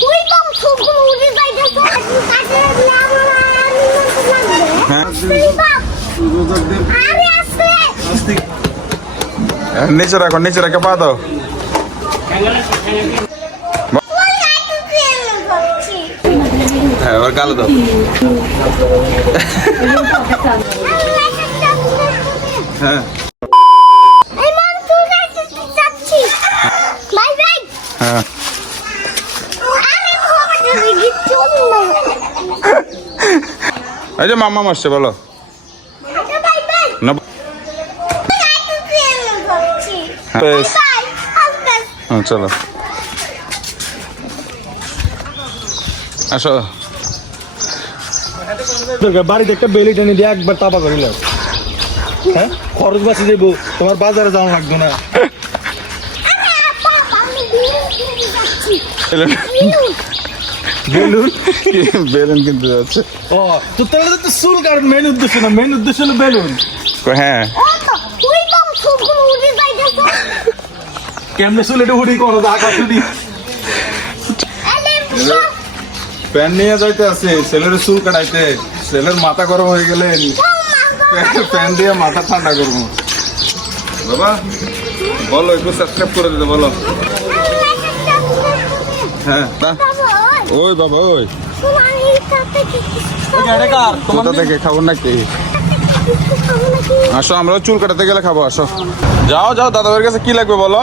তুই কম সুগুন উড়ে যাইতেছ কাছে আমি লাগবে। হ্যাঁ। আরে নিচে রাখো নিচে রেখে পা দাও। ওই হ্যাঁ এবার গালে দাও। হ্যাঁ। বাই। হ্যাঁ আরে বাবা যদি গিচ্ছু না এই যে মামা আসছে বলো আরে বাই বাই না গাইতে ট্রেন করছি বেশ। বাই আসবে হ্যাঁ। চলো। আসো। বাড়িতে একটা বেলি টেনে দিয়ে একবার তাপা করিল হ্যাঁ? খরচ বাঁচি দেবো তোমার বাজারে যাওয়া লাগবে না। বেলুন বেলুন কিনতে যাচ্ছে। ও তো তাহলে তো চুল কাট মেন উদ্দেশ্য না মেন উদ্দেশ্য হলো বেলুন। হ্যাঁ। কেমনে চুল এটা উড়ি করো আকাশ উড়ি প্যান নিয়ে যাইতে আছে ছেলের চুল কাটাইতে। ছেলের মাথা গরম হয়ে গেলে প্যান দিয়ে মাথা ঠান্ডা করব। বাবা বলো একটু সাবস্ক্রাইব করে দিতে বলো। হ্যাঁ তা, ওই বাবা ওই। কোথা থেকে খাব নাকি? আসো আমরা চুল কাটাতে গেলে খাব আসো। যাও যাও দাদা ভাইয়ের কাছে কি লাগবে বলো?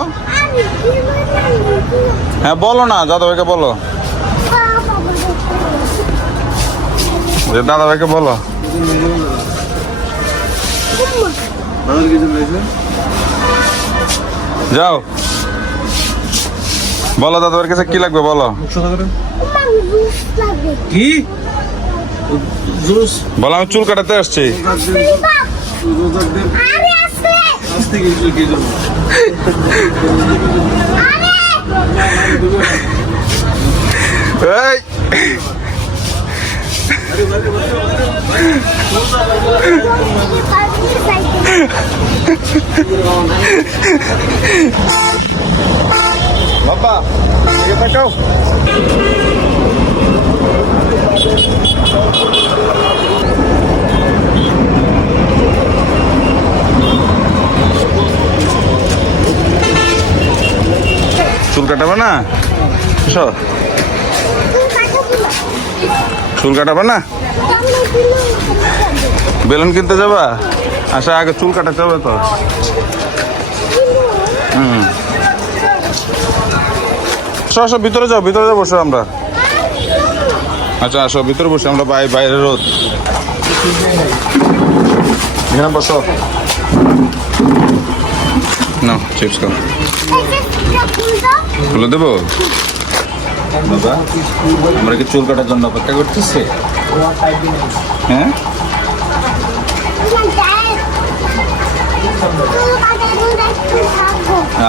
হ্যাঁ বলো না দাদা ভাইকে বলো। যে দাদা ভাইকে বলো। যাও। বলো দাদা ভাইয়ের কাছে কি লাগবে বলো কি জুস বলো আমি চুল কাটাতে আসছি এই বাবা এদিকে চুল কাটাবে না? চুল কাটাবে না? বেলুন কিনতে যাবা? আচ্ছা আগে চুল কাটাতে হবে তো। হুম। আসো ভিতরে যাও ভিতরে যাও বসো আমরা। আচ্ছা আসো, ভিতরে বসে আমরা বাই বাইরে রোদ। এখানে বসো। না চিপস খাও। খুলে দেবো? বাবা, আমরা কি চুল কাটার জন্য অপেক্ষা করতেছি? হ্যাঁ?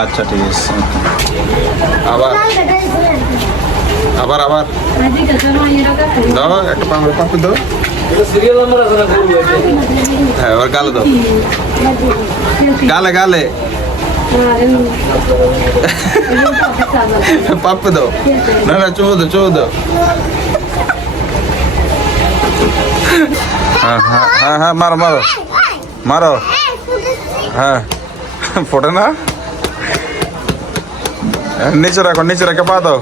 আচ্ছা ঠিক আছে। আবার? আবার আবার? দাও, একটা পাম্প পাম্প দাও। হ্যাঁ এবার গালে দাও। গালে গালে। পাপ্পে দাও। না না চৌ দাও চৌ দাও। হ্যাঁ হ্যাঁ হ্যাঁ হ্যাঁ মারো মারো। মারো। হ্যাঁ। ফোটে না? নিচে রাখো নিচে রেখে পা দাও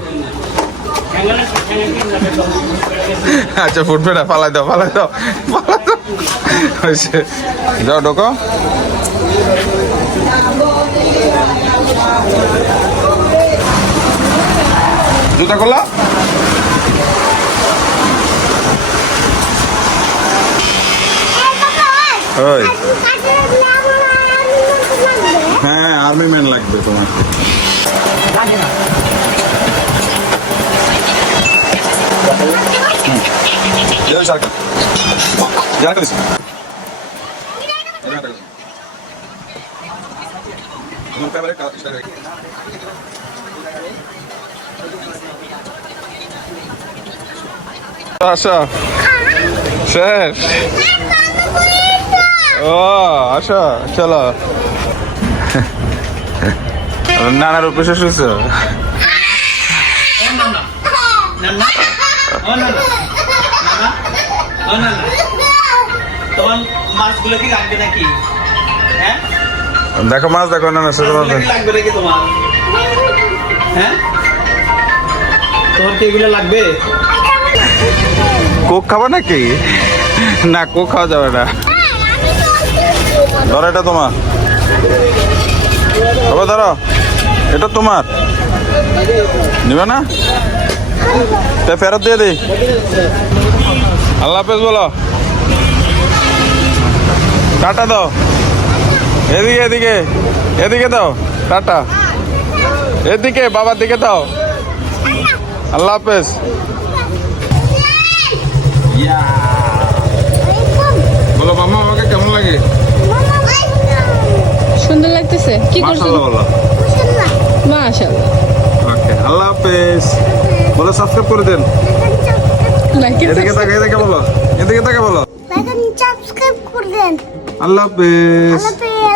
আচ্ছা ফুটবে না পালাই দাও পালাই দাও পালাই দাও হয়েছে যাও ঢোকো জুতা করলা ওই হ্যাঁ আর্মি ম্যান লাগবে তোমার Jangan salahkan. Jangan ke sini. নানার উপরে শুয়েছ নানা ও নানা নানা ও নানা তোমার মাছগুলো কি লাগবে নাকি হ্যাঁ দেখো মাছ, দেখো না মাছ লাগবে নাকি তোমার হ্যাঁ লাগবে কোক খাবা নাকি? না, কোক খাওয়া যাবে না। ধরো এটা তোমার। বাবা ধরো এটা তোমার। নিবে না? তা ফেরত দিয়ে দিই আল্লাহ হাফেজ, বলো। টাটা দাও। এদিকে এদিকে। এদিকে দাও। টাটা। এদিকে, বাবার দিকে দাও। আল্লাহ হাফেজ। মাশাআল্লাহ বলো। মাশাআল্লাহ। ওকে আল্লাহ হাফেজ। বলো সাবস্ক্রাইব করে দেন। এদিকে তাকে এদিকে বলো। এদিকে তাকে বলো। সাবস্ক্রাইব করে দেন। আল্লাহ হাফেজ। আল্লাহ হাফেজ।